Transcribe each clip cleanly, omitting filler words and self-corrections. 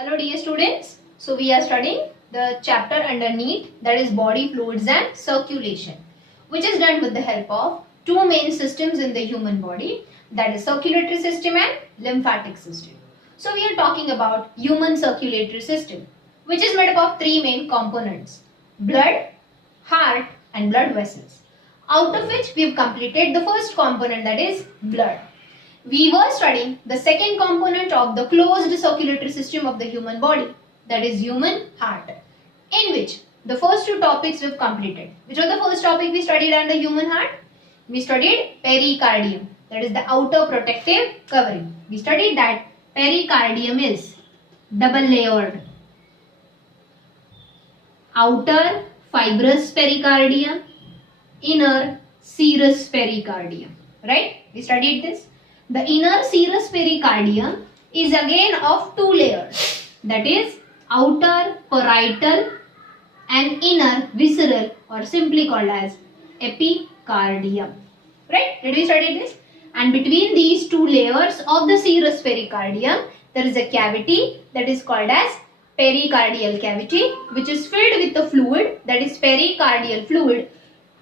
Hello dear students. So we are studying the chapter underneath, that is body fluids and circulation, which is done with the help of two main systems in the human body, that is circulatory system and lymphatic system. So we are talking about human circulatory system, which is made up of three main components: blood, heart and blood vessels. Out of which we have completed the first component, that is blood. We were studying the second component of the closed circulatory system of the human body, that is human heart, in which the first two topics we've completed. Which was the first topic we studied under human heart? We studied pericardium, that is the outer protective covering. We studied that pericardium is double layered. Outer fibrous pericardium, inner serous pericardium. Right? We studied this. The inner serous pericardium is again of two layers, that is outer parietal and inner visceral, or simply called as epicardium. Right? Did we study this? And between these two layers of the serous pericardium, there is a cavity that is called as pericardial cavity, which is filled with the fluid, that is pericardial fluid,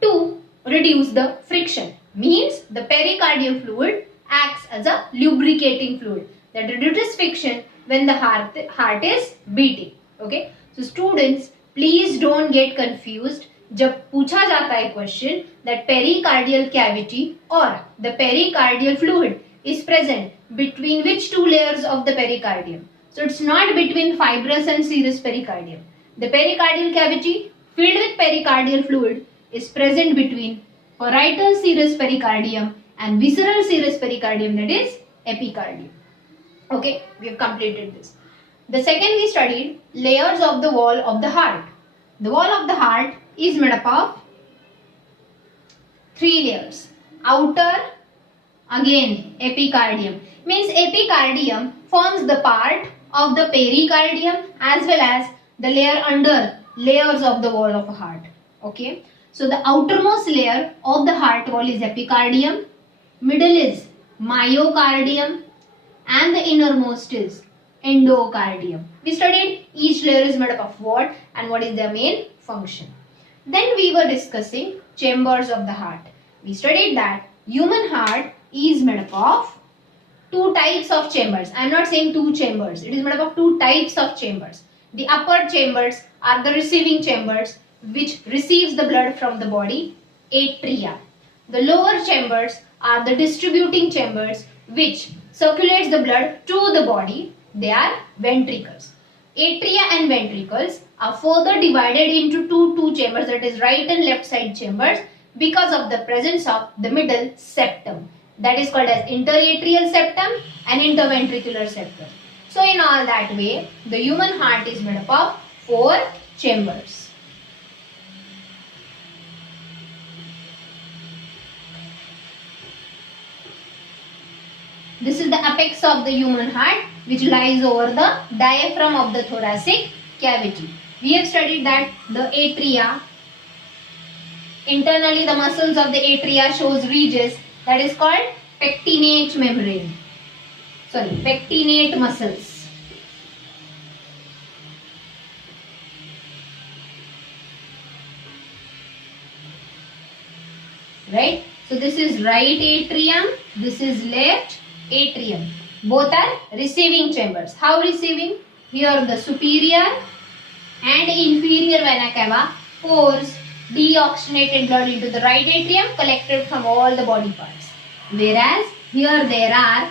to reduce the friction. Means the pericardial fluid acts as a lubricating fluid that reduces friction when the heart is beating. Okay, so students, please don't get confused जब पूछा जाता है question that pericardial cavity or the pericardial fluid is present between which two layers of the pericardium. So it's not between fibrous and serous pericardium. The pericardial cavity filled with pericardial fluid is present between parietal serous pericardium and visceral serous pericardium, that is epicardium. Okay, we have completed this. The second we studied layers of the wall of the heart. The wall of the heart is made up of three layers. Outer, again epicardium. Means epicardium forms the part of the pericardium as well as the layer under layers of the wall of a heart. Okay, so the outermost layer of the heart wall is epicardium, middle is myocardium, and the innermost is endocardium. We studied each layer is made up of what and what is their main function. Then we were discussing chambers of the heart. We studied that human heart is made up of two types of chambers. I am not saying two chambers. It is made up of two types of chambers. The upper chambers are the receiving chambers, which receives the blood from the body, atria. The lower chambers are the distributing chambers, which circulates the blood to the body. They are ventricles. Atria and ventricles are further divided into two chambers, that is right and left side chambers, because of the presence of the middle septum, that is called as interatrial septum and interventricular septum. So in all that way, the human heart is made up of four chambers. This is the apex of the human heart, which lies over the diaphragm of the thoracic cavity. We have studied that the atria, internally the muscles of the atria shows ridges, that is called pectinate membrane. Pectinate muscles. Right? So this is right atrium, this is left atrium. Both are receiving chambers. How receiving? Here the superior and inferior vena cava pours deoxygenated blood into the right atrium collected from all the body parts. Whereas here there are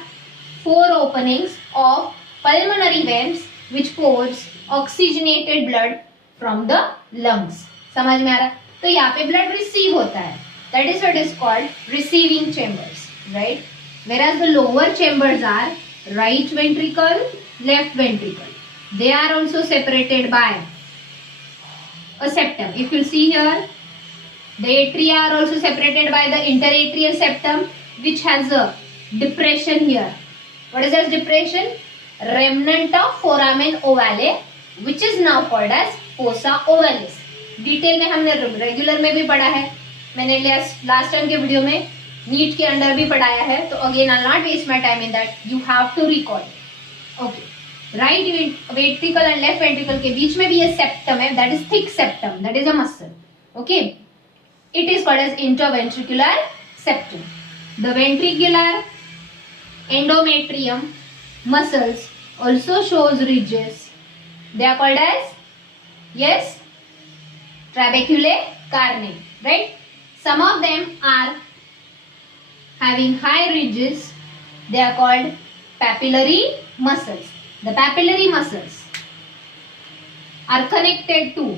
four openings of pulmonary veins which pours oxygenated blood from the lungs. समझ में आ रहा? तो यहाँ पे blood receive होता है. That is what is called receiving chambers, right? Whereas the lower chambers are right ventricle, left ventricle. They are also separated by a septum. If you see here, the atria are also separated by the interatrial septum, which has a depression here. What is this depression? Remnant of foramen ovale, which is now called as fossa ovalis. Detail में हमने regular में भी पढ़ा है. मैंने last time के video में NEET के अंडर भी पढ़ाया है, तो again I not waste my time in that, you have to recall. Okay, right ventricle and left ventricle के बीच में भी ये सेप्टम है, that is thick septum, that is a muscle. Okay, it is called as interventricular septum. The ventricular endometrium muscles also shows ridges. They are called as, yes, trabeculae carne, right? Some of them are having high ridges. They are called papillary muscles. The papillary muscles are connected to,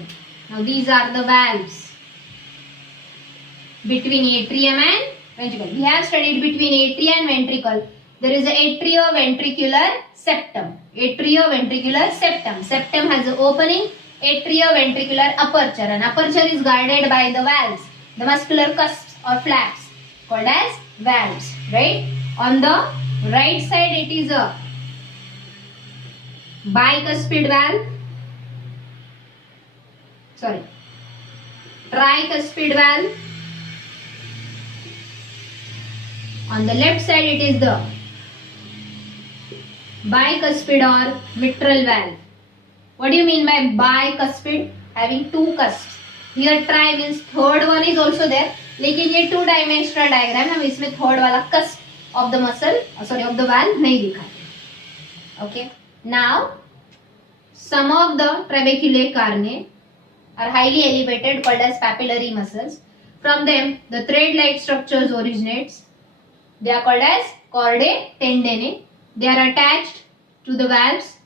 now these are the valves between atrium and ventricle. We have studied between atrium and ventricle. There is an atrioventricular septum. Atrioventricular septum. Septum has an opening. Atrioventricular aperture. And aperture is guarded by the valves, the muscular cusps or flaps, called as valves. Right? On the right side, it is a bicuspid valve. Sorry, tricuspid valve. On the left side, it is the bicuspid or mitral valve. What do you mean by bicuspid? Having two cusps. Here tri means third one is also there. लेकिन ये two dimensional diagram, हम इसमें third वाला cusp of the muscle, sorry, of the valve नहीं दिखाते. Okay. Now, some of the trabeculae carne are highly elevated, called as papillary muscles. From them, the thread-like structures originates. They are called as chordae tendineae. They are attached to the valves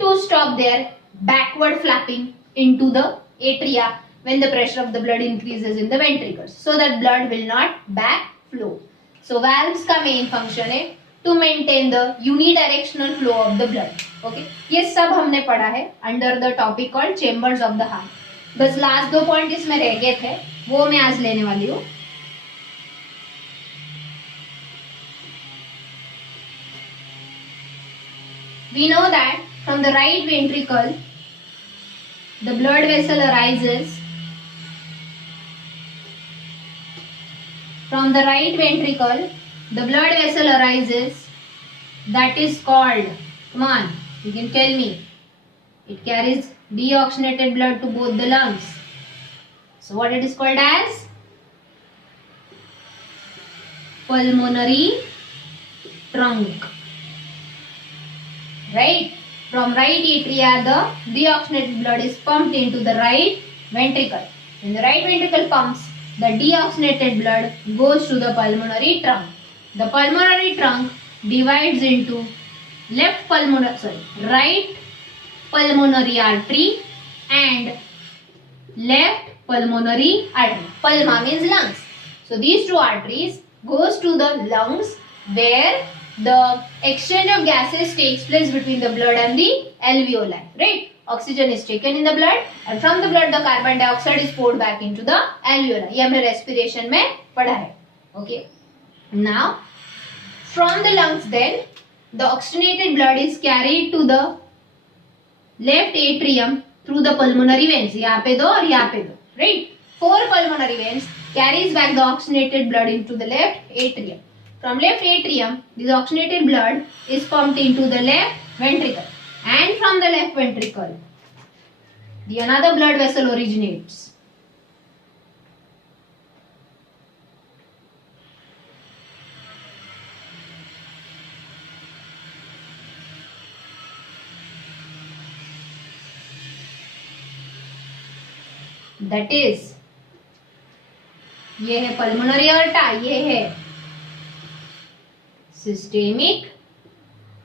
to stop their backward flapping into the atria when the pressure of the blood increases in the ventricles, so that blood will not back flow. So valves का main function है to maintain the unidirectional flow of the blood. Okay, ये सब हमने पढ़ा है under the topic called chambers of the heart. बस last दो point इसमें रह गए थे, वो मैं आज लेने वाली हूँ. We know that from the right ventricle, the blood vessel arises. From the right ventricle, the blood vessel arises. That is called, come on, you can tell me. It carries deoxygenated blood to both the lungs. So what it is called as? Pulmonary trunk. Right? From right atria, the deoxygenated blood is pumped into the right ventricle. When the right ventricle pumps, the deoxygenated blood goes to the pulmonary trunk. The pulmonary trunk divides into right pulmonary artery and left pulmonary artery. Pulma means lungs. So these two arteries goes to the lungs, where the exchange of gases takes place between the blood and the alveoli. Right? Oxygen is taken in the blood, and from the blood the carbon dioxide is poured back into the alveoli. ये हमने respiration में पढ़ा है. Okay. Now, from the lungs then, the oxygenated blood is carried to the left atrium through the pulmonary veins. यहाँ पे दो और यहाँ पे दो. Right? 4 pulmonary veins carries back the oxygenated blood into the left atrium. From left atrium, this oxygenated blood is pumped into the left ventricle, and from the left ventricle, the another blood vessel originates. That is, ये है pulmonary aorta, ये है systemic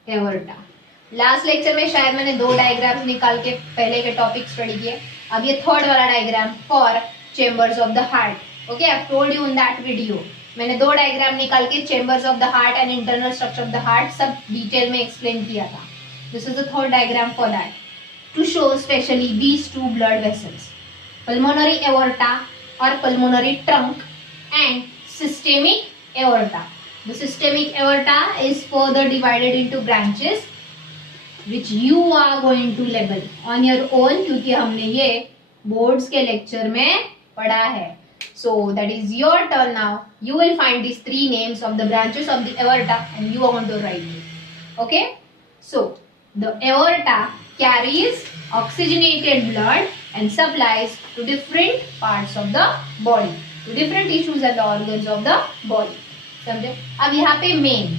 aorta. Last lecture में शायद मैंने 2 diagrams निकाल के पहले के टॉपिक स्टडी किए. अब ये थर्ड वाला diagram for chambers of the heart. Okay, I have told you in that video. मैंने 2 डायग्राम निकाल के chambers of the heart and internal structure of the heart सब डिटेल में एक्सप्लेन किया था. This is the third diagram for that to show specially these 2 blood vessels, pulmonary aorta or pulmonary trunk and systemic aorta. The systemic aorta is further divided into branches which you are going to label on your own, क्योंकि हमने ये boards के lecture में पढ़ा है. So that is your turn now. You will find these 3 names of the branches of the aorta and you are going to write it. Okay? So The aorta carries oxygenated blood and supplies to different parts of the body, to different tissues and the organs of the body. समझे? अब यहाँ पे main,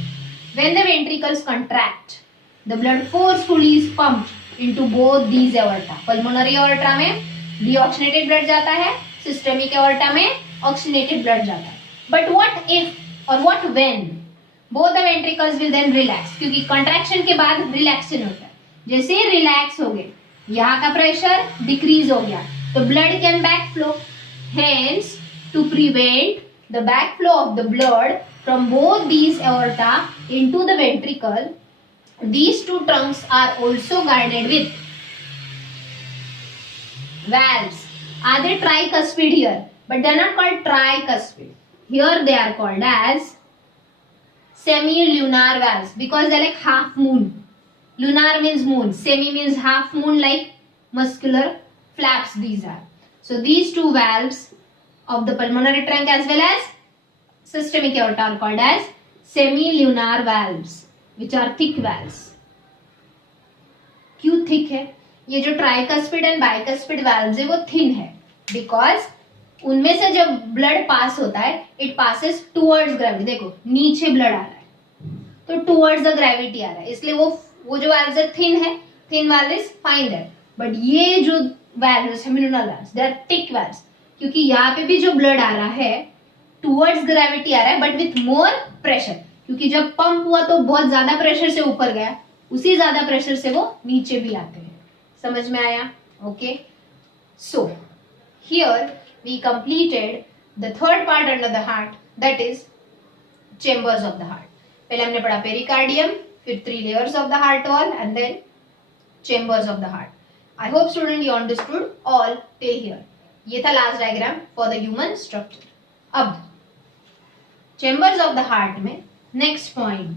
when the ventricles contract, the blood forcefully is pumped into both these aorta. Pulmonary aorta में deoxygenated blood जाता है, systemic aorta में oxygenated blood जाता है. But what if or what when both the ventricles will then relax? क्योंकि contraction के बाद relaxation होता है. जैसे रिलैक्स हो गए, यहाँ का प्रेशर डिक्रीज हो गया, तो blood can back flow. Hence to prevent the back flow of the blood from both these aorta into the ventricle, these two trunks are also guarded with valves. Are they tricuspid here? But they are not called tricuspid. Here they are called as semi-lunar valves because they are like half moon. Lunar means moon, semi means half moon, like muscular flaps these are. So these two valves of the pulmonary trunk as well as systemic aorta are called as semi-lunar valves, which are thick valves. क्यों thick है? ये जो tricuspid and bicuspid valves है वो thin है because उनमें से जब ब्लड पास होता है it passes towards gravity. देखो नीचे ब्लड आ रहा है तो towards the gravity आ रहा है, इसलिए वो जो valves है thin है, thin valve is fine there. But ये जो valves semi-lunar valves, they are thick valves क्योंकि यहाँ पे भी जो ब्लड आ रहा है towards gravity आ रहा है but with more pressure, क्योंकि जब पंप हुआ तो बहुत ज्यादा प्रेशर से ऊपर गया, उसी ज्यादा प्रेशर से वो नीचे भी आते हैं. समझ में आया? Okay. So here we completed the third part under the heart, that is chambers of the heart. पहले हमने पढ़ा पेरिकार्डियम, फिर 3 layers of the heart wall and then chambers of the heart. I hope student you understood all till here. ये था last diagram for the human structure. अब chambers of the heart में next point,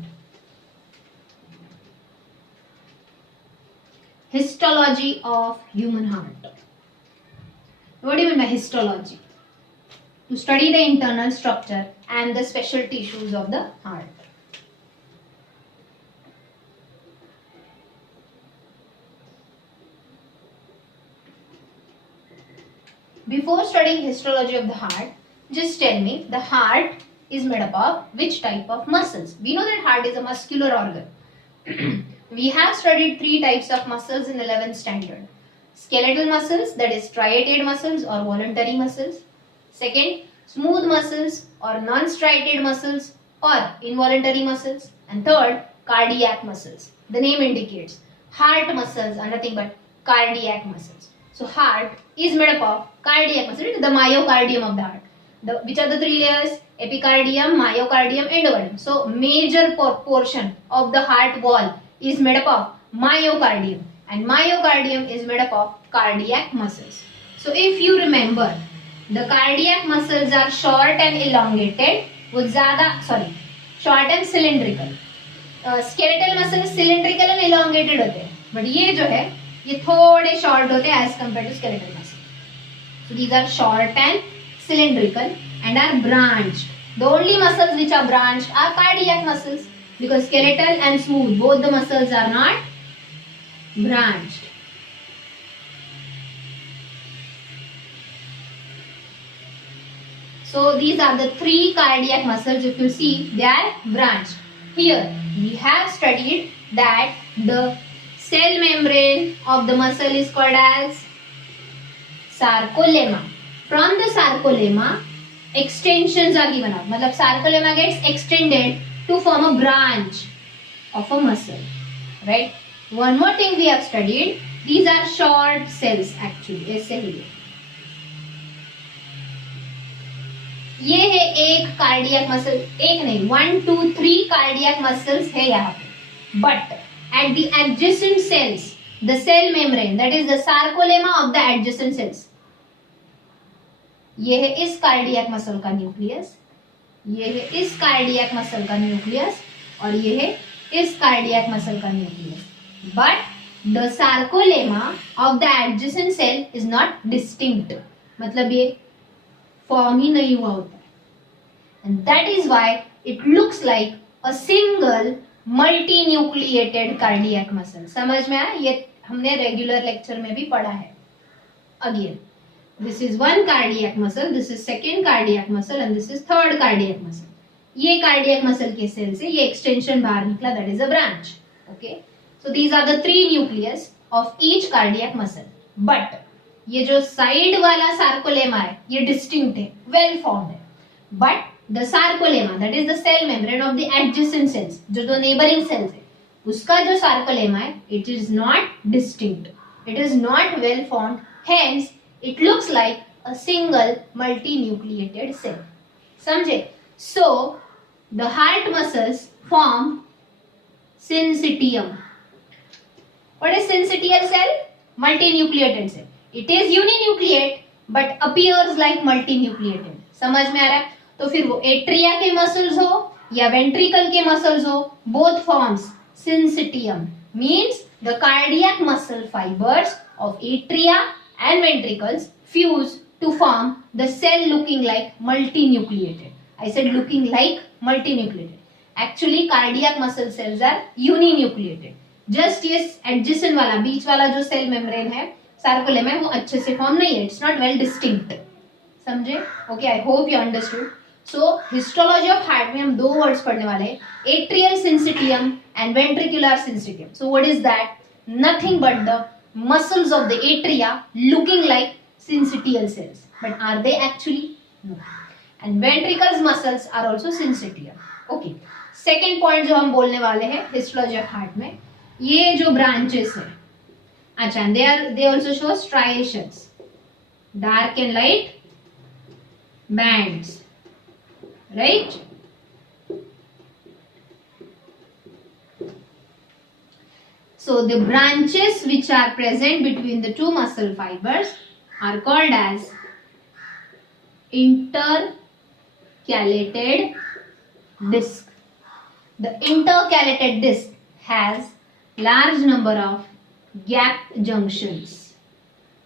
histology of human heart. What do you mean by histology? To study the internal structure and the special tissues of the heart. Before studying histology of the heart, just tell me the heart is made up of which type of muscles? We know that heart is a muscular organ. We have studied 3 types of muscles in 11th standard. Skeletal muscles, that is striated muscles or voluntary muscles. Second, smooth muscles or non-striated muscles or involuntary muscles. And third, cardiac muscles. The name indicates heart muscles are nothing but cardiac muscles. So heart is made up of cardiac muscles, the myocardium of the heart. Which are the 3 layers? Epicardium, myocardium, endocardium. So major portion of the heart wall is made up of myocardium, and myocardium is made up of cardiac muscles. So if you remember, the cardiac muscles are short and elongated, short and cylindrical. Skeletal muscles cylindrical and elongated होते हैं, but ये जो है ये थोड़े short होते हैं as compared to skeletal muscles. So these are short and cylindrical and are branched. The only muscles which are branched are cardiac muscles because skeletal and smooth, both the muscles are not branched. So these are the 3 cardiac muscles. If you see, they are branched. Here we have studied that the cell membrane of the muscle is called as sarcolemma. From the sarcolemma, extensions are given out. मतलब sarcolemma gets extended to form a branch of a muscle, right? One more thing we have studied, these are short cells actually. ऐसे ही ये है एक cardiac muscle, एक नहीं 1 2 3 cardiac muscles है यहाँ पे. But at the adjacent cells, the cell membrane, that is the sarcolemma of the adjacent cells. ये है इस कार्डियक मसल का न्यूक्लियस, ये है इस कार्डियक मसल का न्यूक्लियस और ये है इस कार्डियक मसल का nucleus. But the sarcolemma of the adjacent cell is not distinct, मतलब ये फॉर्म ही नहीं हुआ होता है. And that is why it looks like a single multi nucleated cardiac muscle. समझ में आया? ये हमने रेगुलर लेक्चर में भी पढ़ा है। Again, this is one cardiac muscle, this is second cardiac muscle and this is third cardiac muscle. ये कार्डियक मसल के सेल से ये एक्सटेंशन बाहर निकला, that is a branch. Okay, so these are the three nucleus of each cardiac muscle. But ये जो side वाला sarcolemma है ये डिस्टिंक्ट है, वेल फॉर्म्ड है। But the sarcolemma, that is the cell membrane of the adjacent sales, जो neighbouring cells है, उसका जो सार्कोलेमा है, it is not distinct, it is not well formed, hence it looks like a single multinucleated cell. समझे? So the heart muscles form syncytium. What is syncytial cell? Multinucleated cell. It is uninucleate but appears like multinucleated. समझ में आ रहा है? तो फिर वो atria के मसल्स हो या वेंट्रिकल के मसल्स हो, both forms syncytium, means the cardiac muscle fibers of atria and ventricles fuse to form the cell looking like multinucleated. I said looking like multinucleated. Actually cardiac muscle cells are uninucleated. Just ये adjacent वाला, बीच वाला जो cell membrane है, sarcolemma है, वो अच्छे से form नहीं है, इट्स नॉट वेल डिस्टिंक्ट। समझे? Okay, I hope you understood. So histology of heart में हम दो वर्ड्स पढ़ने वाले हैं, atrial syncytium and ventricular syncytium. So what is that? Nothing but the muscles of the atria looking like syncytial cells, but are they actually? No. And ventricles muscles are also syncytial. Okay, second point जो हम बोलने वाले हैं histology of heart में, ये जो branches है, अच्छा, they also show striations, dark and light bands, right? So the branches which are present between the two muscle fibers are called as intercalated disc. The intercalated disc has large number of gap junctions.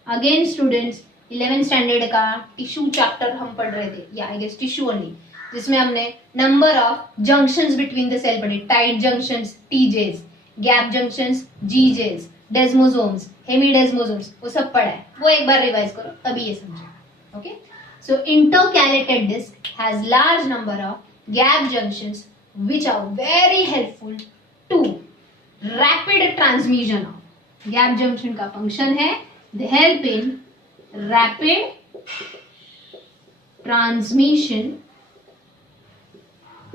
Again students, 11th standard का tissue chapter हम पढ़ रहे थे, या I guess tissue only, जिसमें हमने number of junctions between the cell पढ़े, tight junctions TJs, gap junctions GJs, desmosomes, hemidesmosomes, वो सब पढ़ा है, वो एक बार रिवाइज करो तभी ये समझो। Okay, so intercalated disc has large number of gap junctions which are very helpful to rapid transmission of. Gap junction का फंक्शन है they help in rapid transmission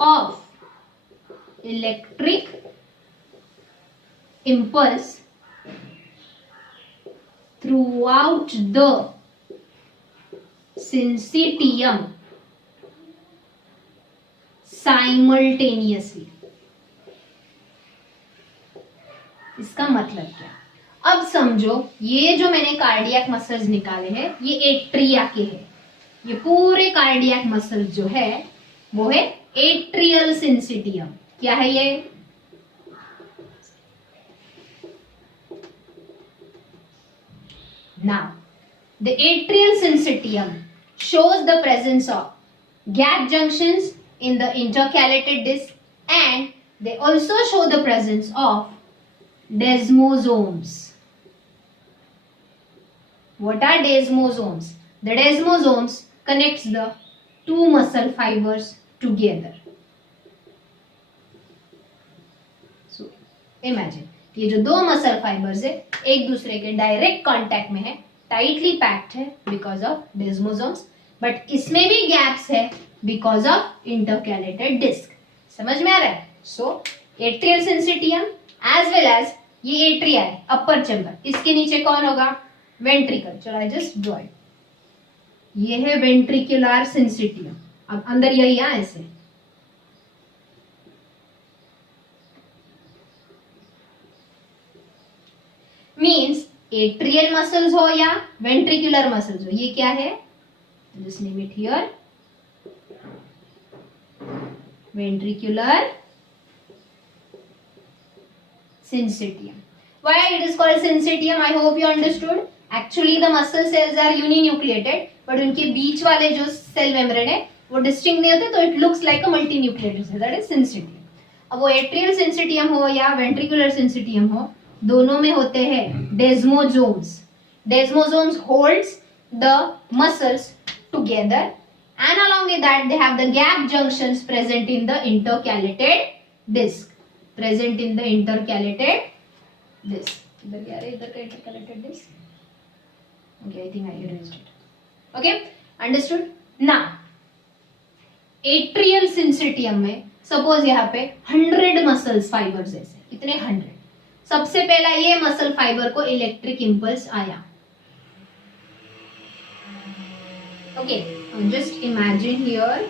of electric impulse throughout the syncytium simultaneously. इसका मतलब क्या? अब समझो, ये जो मैंने कार्डियक मसल्स निकाले हैं ये एट्रिया के हैं, ये पूरे कार्डियक मसल्स जो है वो है एट्रियल सिंसिटियम। क्या है ये? Now, the atrial syncytium shows the presence of gap junctions in the intercalated disc, and they also show the presence of desmosomes. What are desmosomes? The desmosomes connects the two muscle fibers together. So, imagine. ये जो दो muscle fibres है एक दूसरे के direct contact में है, tightly packed है बिकॉज ऑफ डेस्मोसोम्स, बट इसमें भी गैप्स है बिकॉज ऑफ इंटरकैलेटेड डिस्क। समझ में आ रहा है? So atrial syncytium as well as ये एट्रिया है, अपर चैम्बर, इसके नीचे कौन होगा? वेंट्रिकल। चलो आई जस्ट ड्रॉ इट, ये है वेंट्रिकुलर सिंसिटियम, अब अंदर यही है ऐसे, मीन्स एट्रियल मसल्स हो या वेंट्रिकुलर मसल्स हो, ये क्या है? Just name it here, ventricular syncytium. Why it is called syncytium? I hope you understood. Actually the muscle cells are uninucleated, but उनके बीच वाले जो सेल मेम्ब्रेन है वो डिस्टिंक्ट नहीं होते, तो it looks like a multinucleated cell, that is syncytium. अब वो एट्रियल सिंसिटियम हो या वेंट्रिकुलर सिंसिटियम हो, दोनों में होते हैं desmosomes. Desmosomes holds the muscles together, and along with that they have the gap junctions present in the intercalated disc. Present in the intercalated disc. इधर क्या है? इधर का intercalated disc. Okay, I think I erased it. Okay, understood? Now, atrial syncytium में suppose यहाँ पे 100 muscles fibers ऐसे, कितने 100. सबसे पहला ये मसल फाइबर को इलेक्ट्रिक इंपल्स आया. ओके, जस्ट इमेजिन हियर,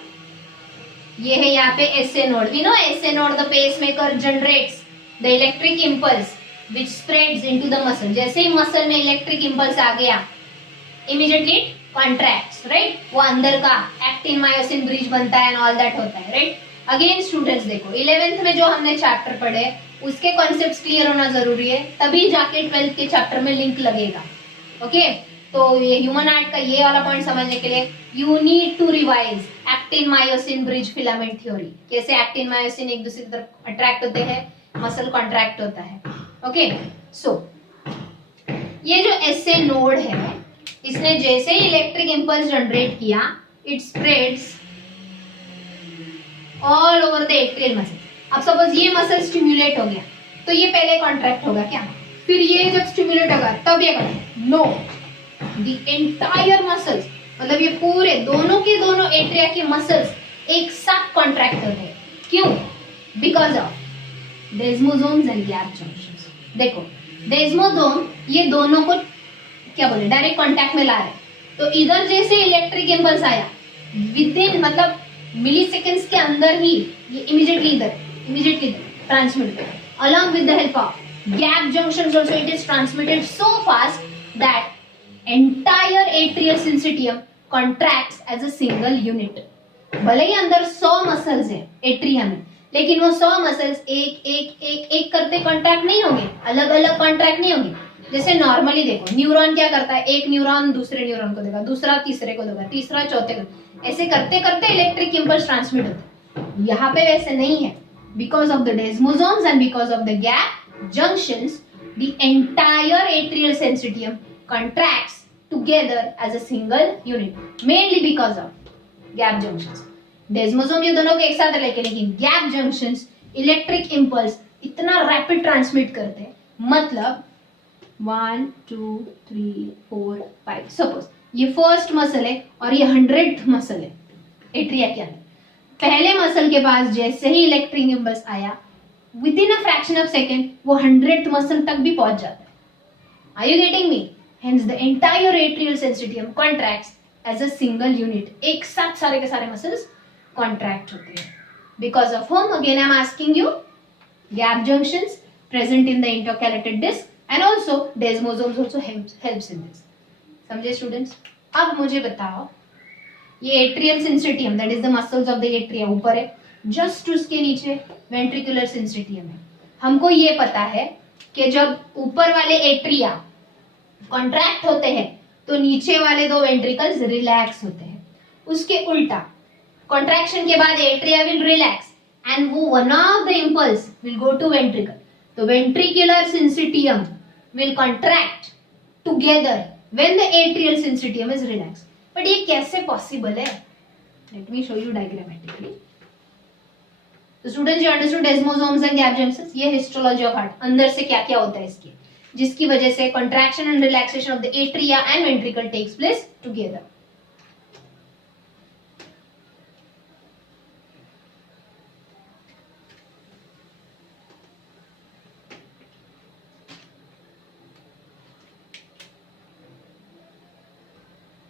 ये है यहाँ पे SA node. We know SA node the pacemaker generates the electric impulse which spreads into the muscle. जैसे ही मसल में इलेक्ट्रिक इंपल्स आ गया, इमीडिएटली कॉन्ट्रैक्ट्स, राइट. वो अंदर का एक्टिन मायोसिन ब्रिज बनता है एंड ऑल दैट होता है, राइट. अगेन स्टूडेंट्स देखो, 11th में जो हमने चैप्टर पढ़े उसके कॉन्सेप्ट्स क्लियर होना जरूरी है, तभी जाके 12th के चैप्टर में लिंक लगेगा. ओके, तो ये ह्यूमन आर्ट का ये वाला पॉइंट समझने के लिए you need to revise actin myosin bridge filament theory. कैसे एक्टिन मायोसिन एक दूसरे की तरफ अट्रैक्ट होते हैं, मसल कॉन्ट्रैक्ट होता है. ओके, सो ये जो एसए नोड है, इसने जैसे ही इलेक्ट्रिक इंपल्स जनरेट किया, it spreads all over the atrial muscle. अब सपोज ये मसल स्टिम्युलेट हो गया, तो ये पहले कॉन्ट्रैक्ट होगा क्या, फिर ये जब स्टिम्युलेट होगा तब ये contract. No, the entire muscles, मतलब ये पूरे दोनों के दोनों एट्रिया के मसल्स एक साथ कॉन्ट्रैक्ट होते हैं. क्यों? Because of desmosomes and gap junctions. देखो, डेस्मोसोम ये दोनों को क्या बोले, डायरेक्ट कांटेक्ट में ला रहे. तो इधर जैसे इलेक्ट्रिक इंपल्स आया, विद इन मतलब मिली सेकेंड्स के अंदर ही ये इमीडिएटली ट्रांसमिट कर. Along with the help of gap junctions also it is transmitted so fast that entire atrial syncytium contracts as a single unit. भले ही अंदर 100 मसल्स है एट्रिया में, लेकिन वो 100 मसल्स एक एक एक एक करते कॉन्ट्रैक्ट नहीं होंगे, अलग अलग कॉन्ट्रैक्ट नहीं होंगे. जैसे नॉर्मली देखो, न्यूरॉन क्या करता है, एक न्यूरॉन दूसरे न्यूरॉन को देगा, दूसरा तीसरे को देगा, तीसरा चौथे को, ऐसे करते करते इलेक्ट्रिक इंपल्स ट्रांसमिट होते हैं. यहाँ पे वैसे नहीं है. Because of the desmosomes and because of the gap junctions, the entire atrial syncytium contracts together as a single unit, mainly because of gap junctions. डेस्मोसोम ये दोनों के एक साथ लेके, लेकिन गैप जंक्शंस इलेक्ट्रिक इंपल्स इतना रैपिड ट्रांसमिट करते हैं, मतलब 1 2 3 4 5. सपोज ये फर्स्ट मसल है और ये 100th मसल है एट्रिया के अंदर. पहले मसल के पास जैसे ही इलेक्ट्रिक इंपल्स आया, within a fraction of second वो 100th मसल तक भी पहुंच जाता है. Are you getting me? Hence the entire atrial syncytium contracts as a single unit. एक साथ सारे के सारे muscles contract होते हैं. Because of whom? Again I am asking you. Gap junctions present in the intercalated disc and also desmosomes also helps in this. समझे students? अब मुझे बताओ, ये atrial syncytium that is the muscles of the atria ऊपर है, just उसके नीचे ventricular syncytium है. हमको ये पता है कि जब ऊपर वाले एट्रिया कॉन्ट्रैक्ट होते हैं तो नीचे वाले दो वेंट्रिकल्स रिलैक्स होते हैं. उसके उल्टा, कॉन्ट्रैक्शन के बाद एट्रिया विल रिलैक्स एंड वो one of the impulse will go to ventricle. तो ventricular syncytium will contract together when the atrial syncytium is relax. But ये कैसे पॉसिबल है? Let me show you diagrammatically. तो students, you understood desmosomes and gap junctions. ये histology of heart, अंदर से क्या क्या होता है इसकी, जिसकी वजह से contraction and relaxation of the atria and ventricle takes place together.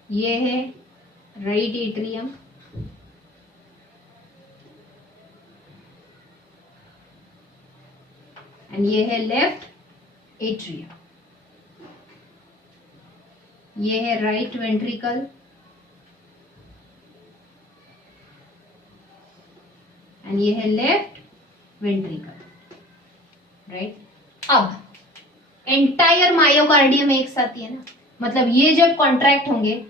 ये है राइट एट्रियम, एंड ये है लेफ्ट एट्रियम. ये है राइट वेंट्रिकल एंड ये है लेफ्ट वेंट्रिकल, राइट. अब एंटायर मायोकार्डियम एक साथ ही है ना, मतलब ये जब कॉन्ट्रैक्ट होंगे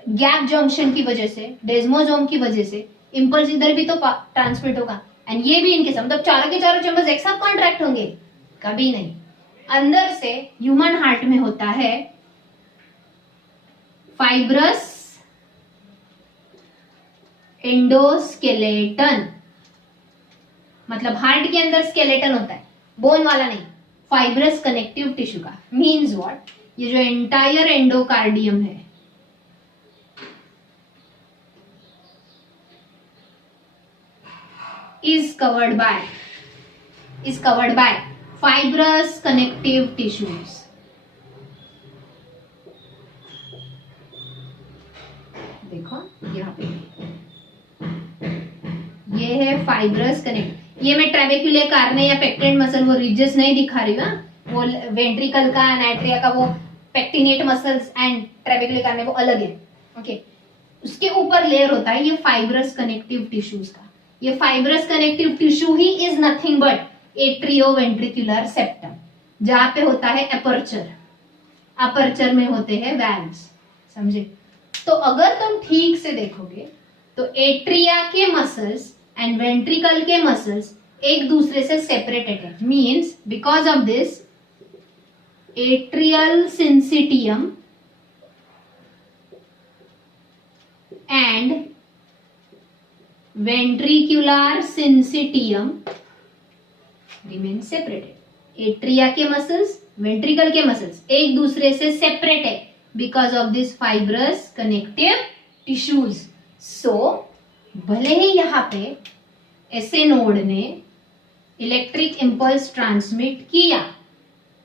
गैप जंक्शन की वजह से, डेस्मोसोम की वजह से, इंपल्स इधर भी तो ट्रांसमिट होगा एंड ये भी इनके साथ, मतलब चारों के चारों चैम्बर्स एक साथ कॉन्ट्रैक्ट होंगे? कभी नहीं। अंदर से ह्यूमन हार्ट में होता है फाइब्रस एंडोस्केलेटन, मतलब हार्ट के अंदर स्केलेटन होता है, बोन वाला नहीं, फाइब्रस कनेक्टिव टिश्यू का। Means what? ये जो एंटायर एंडोकार्डियम है is covered by fibrous connective tissues. देखो यहाँ पे ये है फाइब्रस कनेक्ट। ये मैं ट्रेबेक्युलर कार्ने या पेक्टेंट मसल वो रिजेस नहीं दिखा रही हूँ, वो वेंट्रिकल का नाइट्रिया का वो पेक्टिनेट मसल्स एंड ट्रेबेक्युलर कार्ने वो अलग है। ओके, उसके ऊपर लेयर होता है ये फाइब्रस कनेक्टिव टिश्यूज का। ये fibrous connective tissue he is nothing but atrioventricular septum, जहां पे होता है अपर्चर, अपर्चर में होते हैं वैल्व्स। समझे? तो अगर तुम ठीक से देखोगे तो एट्रिया के मसल्स एंड वेंट्रिकल के मसल्स एक दूसरे से सेपरेटेड है। Means because of this atrial syncytium and ventricular syncytium remain separated। Atria के मसल्स, वेंट्रिकल के मसल्स एक दूसरे से सेपरेट है because of this fibrous connective tissues. So भले ही यहाँ पे ऐसे नोड ने इलेक्ट्रिक इंपल्स ट्रांसमिट किया,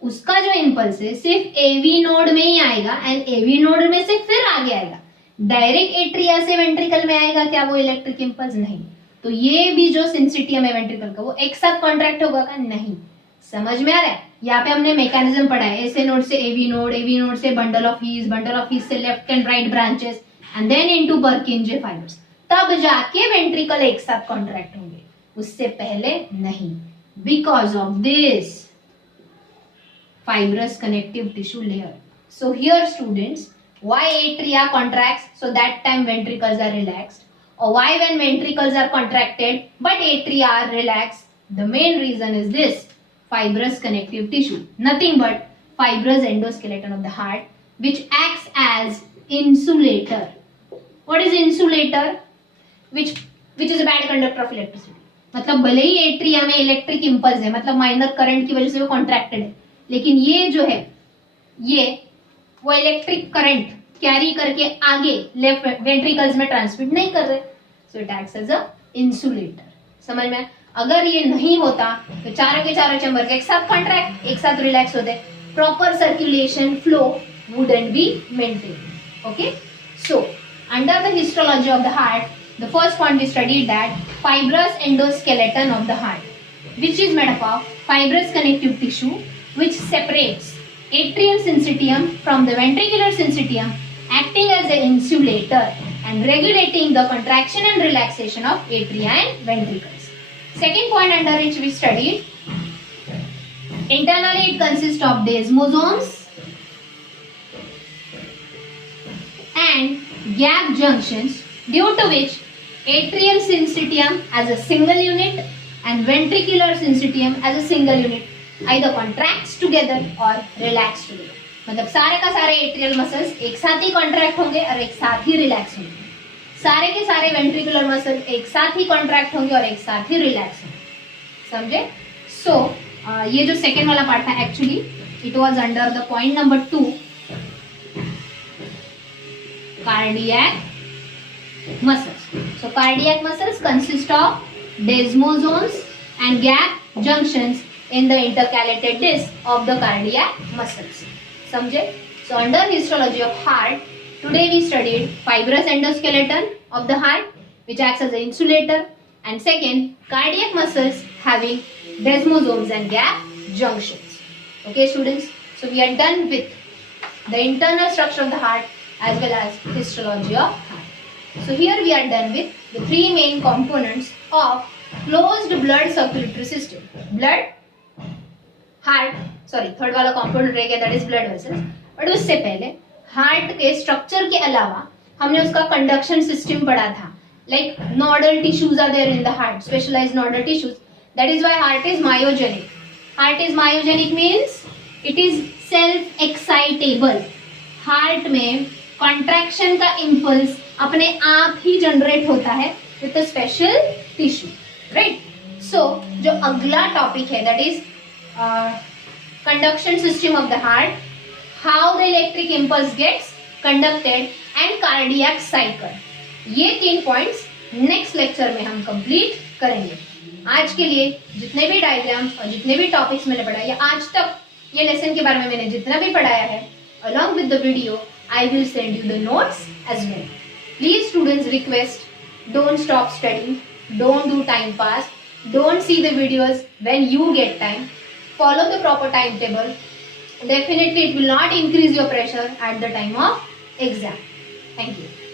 उसका जो इंपल्स है सिर्फ एवी नोड में ही आएगा एंड एवी नोड में से फिर आगे आएगा। डायरेक्ट एट्रिया से वेंट्रिकल में आएगा क्या वो इलेक्ट्रिक इंपल्स? नहीं। तो ये भी जो सिंसिटियम है वेंट्रिकल का वो एक साथ कॉन्ट्रैक्ट होगा का? नहीं। समझ में आ रहा है? यहाँ पे हमने मैकेनिज्म पढ़ा है, ऐसे नोड से एवी नोड से bundle of His, bundle of His से left and right branches and then into Purkinje fibres, तब जाके वेंट्रिकल एक साथ कॉन्ट्रैक्ट होंगे, उससे पहले नहीं। Because of this fibrous connective tissue layer. So here students, why atria contracts? So that time ventricles are relaxed. Or why when ventricles are contracted but atria are relaxed? The main reason is this fibrous connective tissue. Nothing but fibrous endoskeleton of the heart which acts as insulator. What is insulator? Which is a bad conductor of electricity. मतलब भले ही atria में electric impulse है, मतलब minor current की वजह से वो contracted है, लेकिन ये जो है ये वो इलेक्ट्रिक करंट कैरी करके आगे लेफ्ट वेंट्रिकल्स में ट्रांसमिट नहीं कर रहे। So it acts as a insulator. समझ में? अगर ये नहीं होता तो चारों के चारों चैम्बर्स एक साथ कॉन्ट्रैक्ट, एक साथ रिलैक्स होते, proper circulation flow wouldn't be maintain. Okay, so under the histology of the heart, the first point we studied that fibrous endoskeleton of the heart, which is made up of fibrous connective tissue which separates atrial syncytium from the ventricular syncytium, acting as an insulator and regulating the contraction and relaxation of atria and ventricles. Second point under which we studied, internally it consists of desmosomes and gap junctions, due to which atrial syncytium as a single unit and ventricular syncytium as a single unit either contracts together or relax together. मतलब सारे का सारे atrial muscles एक साथ ही contract होंगे और एक साथ ही रिलैक्स होंगे, सारे के सारे वेंट्रिकुलर मसल एक साथ ही कॉन्ट्रैक्ट होंगे और एक साथ ही रिलैक्स होंगे। समझे? सो ये जो सेकेंड वाला पार्ट था actually it was under the point number 2, cardiac muscles. So cardiac muscles consist of desmosomes and gap junctions in the intercalated disc of the cardiac muscles. समझे? So under histology of heart, today we studied fibrous endoskeleton of the heart which acts as an insulator, and second cardiac muscles having desmosomes and gap junctions. Okay students, so we are done with the internal structure of the heart as well as histology of heart. So here we are done with the three main components of closed blood circulatory system. Blood, heart, sorry third वाला component रह गया, that is blood vessels. But उससे पहले heart के structure के अलावा हमने उसका कंडक्शन सिस्टम पढ़ा था, like nodal tissues are there in the heart, specialized nodal tissues. That is why heart is myogenic. Heart is myogenic means it is self excitable. Heart में कॉन्ट्रैक्शन का impulse अपने आप ही जनरेट होता है with a special tissue, right. So जो अगला topic है that is conduction system of the heart, how the electric impulse gets conducted and cardiac cycle. ये 3 पॉइंट्स नेक्स्ट लेक्चर में हम कंप्लीट करेंगे. आज के लिए जितने भी डायग्राम्स और जितने भी टॉपिक्स मैंने पढ़ाया या आज तक ये लेसन के बारे में मैंने जितना भी पढ़ाया है, along with the video I will send you the notes as well. Please students, request, don't stop studying, don't do time pass, don't see the videos when you get time, follow the proper timetable. Definitely it will not increase your pressure at the time of exam. Thank you.